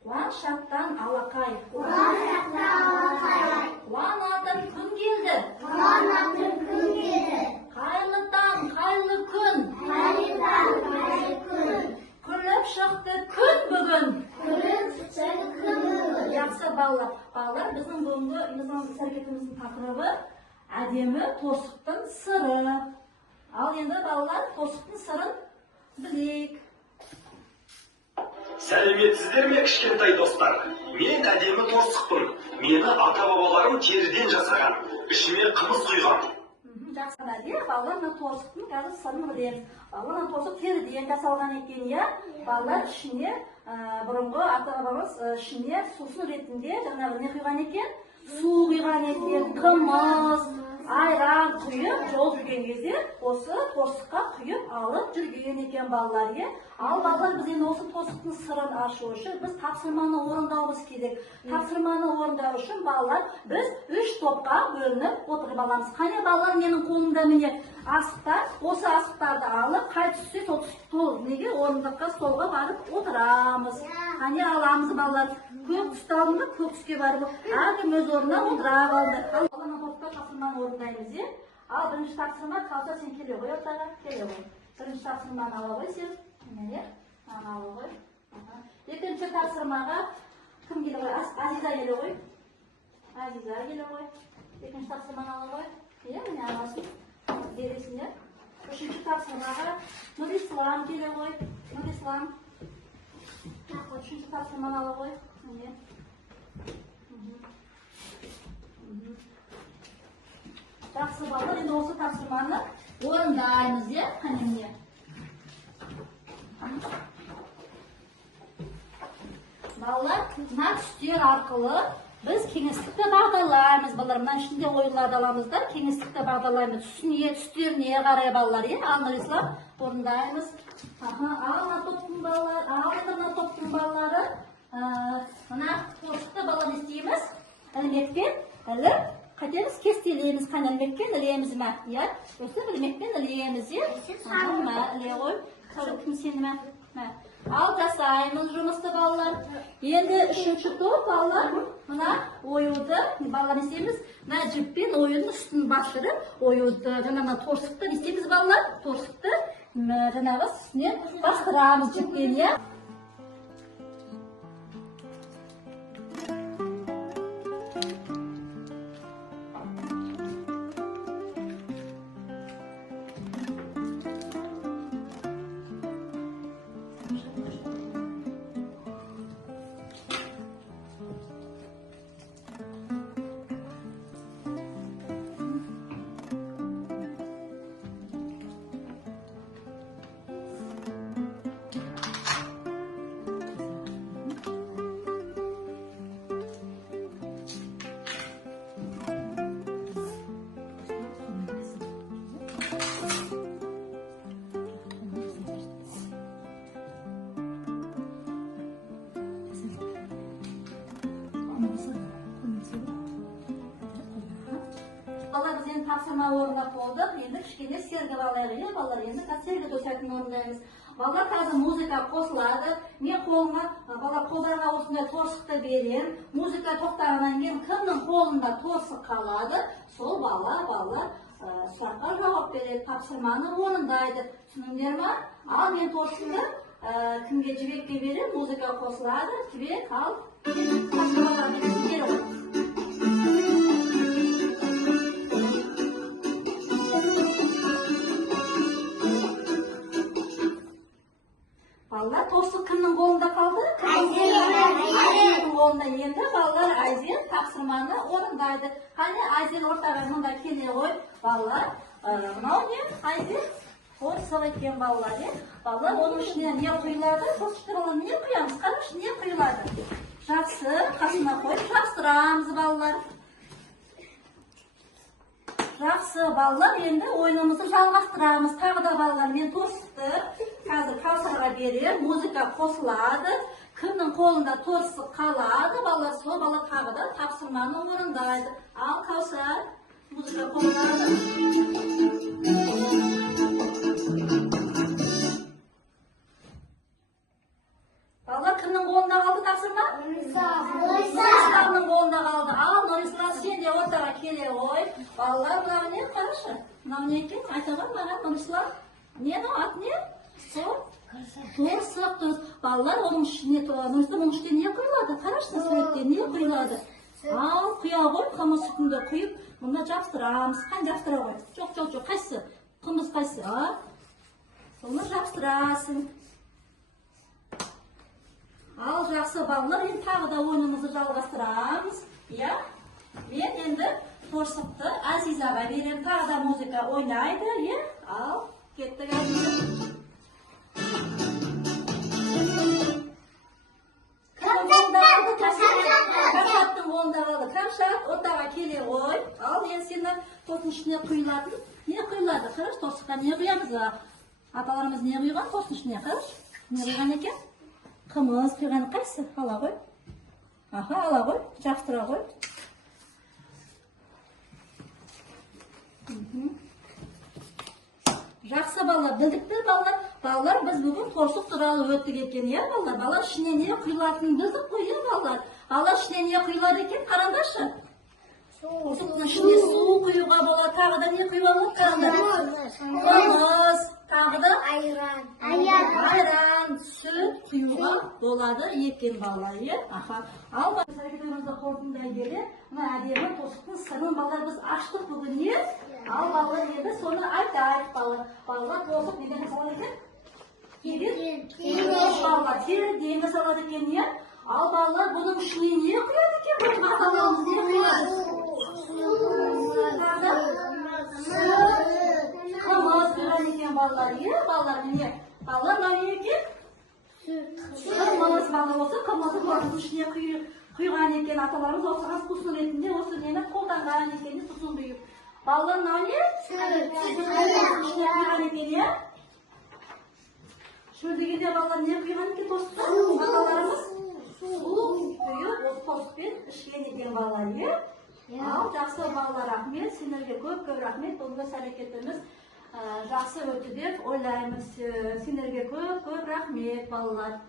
Қуаншақтан алақай. Қуанатын күн келді. Қайырлы таң, қайырлы күн. Күліп шықты күн бүгін. Жақсы балалар. Балалар, біздің бүгінгі іс-әрекетіміздің тақырыбы әдемі торсықтың сыры. Ал енді балалар торсықтың сырын білейік. Сәлеметсіздер ме, кішкентай достар? Мен әдемі торсықпын. Мені ата-бабаларым теріден жасаған, ішіме қымыз құйған. Жақсы бәле, балалар торсықтың қазір сырын білеміз. Балалар торсық теріден жасалған екен, иә? Балалар ішіне бұрынғы ата-бабамыз ішіне сусын ретінде жаңағы не құйған екен? Су құйған екен, қымыз, айран құйып, жол жүрген кезде осы торсыққа құйып алып жүрген екен балалар, е? Ал балалар, біз енді осы торсықтың сырын ашу үшін біз тапсырманы орындауымыз керек. Тапсырманы орындау үшін балалар біз 3 топқа бөлініп отырып аламыз. Қане балалар, менің қолымда міне асықтар, осы асықтарды алып, қай түссе сол неге орындыққа столға барып отырамыз. Қане аламыз балалар, көк түсті алдында көк түске барып, әркім өз орнына отыра қалды. Ал тапсырманы орындаймыз, е? Ал бірінші тапсырма қалса сен келе ғой ортаға, келе ғой. Бірінші тапсырманы ала ғой сен, міне, ала ғой. Екінші тапсырмаға кім келе ғой? Азиза келе ғой. Азиза келе ғой. Екінші тапсырманы ала ғой. Міне аласың, бересіңдер. Үшінші тапсырмаға Нұрислам келе ғой. Нұрислам. Үшінші тапсырманы ала ғой. Міне. Жақсы балалар, енді осы тапсырманы орындаймыз, е? Қане міне. Балалар, мына түстер арқылы біз кеңістікті бағдарлаймыз. Балалар, мына ішінде ойыларды аламыздар, кеңістікті бағдарлаймыз. Түстеріне қарай балалар, е? Ал Нұрислам, орындаймыз. Ал мына топтың балалары, мына торсықты балалар істейміз. Ілмекпен іліп, қайтеміз кестелейміз, қане ілмекпен ілеміз ме? Осы ілмекпен ілеміз, е? Іле ғой. Кім сені ме? Ал жасаймыз жұмысты балалар. Енді үшінші топ балалар, мына оюды балалар істейміз. Мына жіппен ойудың үстін басырып, оюды жаңағы торсықты істейміз балалар. Торсықты жаңағы үстіне бастырамыз жіппен, е? Балалар, біз енді тапсырма орындап болдық. Енді кішкене сергіп алайық, балалар. Енді сергі төсетін орындаймыз. Балалар, қазір музыка қосылады. Мен қолыма, балалар, қолдарға осындай торсықты берем. Музыка тоқтағаннан кейін кімнің қолында торсық қалады, сол балалар сұраққа жауап береді, тапсырманы орындайды. Түсіндіңдер ме? Ал мен торсықты кімге? Жібекке берем, музыка қосылады. Жібек, ал. Балалар, торсық кімнің қолында қалды? Айзеннің қолында. Енді балалар Айзен тапсырманы орындайды. Қане Айзен ортаға мұнда келе ғой. Балалар, мынау не? Айзен торсық екен балалар. Балалар, оның ішіне не құйылады? Торсықтарға не құямыз? Қарашы, не құйылады? Жақсы, қасына қойып жапсырамыз балалар. Жақсы балалар, енді ойынымызды жалғастырамыз. Тағы да балалар, мен торсықты қазір Каусарға берем, музыка қосылады. Кімнің қолында торсық қалады, балалар сол бала тағы да тапсырманы орындайды. Ал Каусар, музыка қосылады. Балалар, кімнің қолында қалды тапсырма? мынау не екен? Айтаған маған мұнысылар. Не мынау ат не? Торсық, дұрыс. Балалар оның ішіне мұның ішіне не құйылады? Қарашты суретке не құйылады? Ал құя ғой, қымыз сүтінді құйып, мұнда жапсырамыз. Қан жапсыра ғой? Жоқ, қайсы? Қымыз қайсы? Соны жапсырасың. Ал жақсы балалар, енді тағы да ойынымызды жалғастырамыз. Иә? Мен енді торсықты Азизаға берем. Тағы да музыка ойнайды. Иә? Ал, кеттік Азиза. Кәмшаттың қолында қалды. Кәмшат, отаға келе ғой. Ал, енді сені торттың ішіне құйылатын. Не құйылады? Қараш, торсыққа не құямыз? Аталарымыз не құйған торттың ішіне? Қараш, не құйған екен? Қымыз құйғаны қайсы? Ала ғой. Аха, ала ғой. Жапсыра ғой. Жақсы балалар, білдік пе балалар? Балалар, біз бүгін торсық туралы өттік екен, иә балалар? Балалар ішіне не құйылатынын білдік қой, иә балалар? Балалар ішіне не құйылады екен? Қараңдаршы. Торсықтың ішіне су құюға болады, тағы да не құюға болады? Қараңдар. Қымыз, тағы да айран, сүт құюға болады екен балалар, иә? Аха. Ал әрекетімізді қорытындай келе, мына әдемі торсықтың сырын балалар біз аштық бүгін, не? Ал балалар енді соны айтайық балалар. Балалар торсық неден жасалады екен? Балалар теріден жасалады екен, не? Ал балалар бұның ішіне не құяды екен? Бұның аталарымыз не құяды? Қымыз құйған екен балалар, е? Балалар не? Балалар не екен? Қымыз балалар осы қымызды торсықтың ішіне құйған екен. Аталарымыз осы ас тұзын ретінде осы нені қолданған екен, тұзын құйып. Балалар не? Құйған екен, е? Шөлдегенде балалар не құйған екен торсыққа? Аталарымыз су құйып, осы торсықпен ішкен екен балалар, е? Ал, жақсы балалар, рахмет. Сендерге көп рахмет. Бүгінгі әрекетіміз жақсы өтті деп ойлаймыз. Сендерге көп рахмет балалар.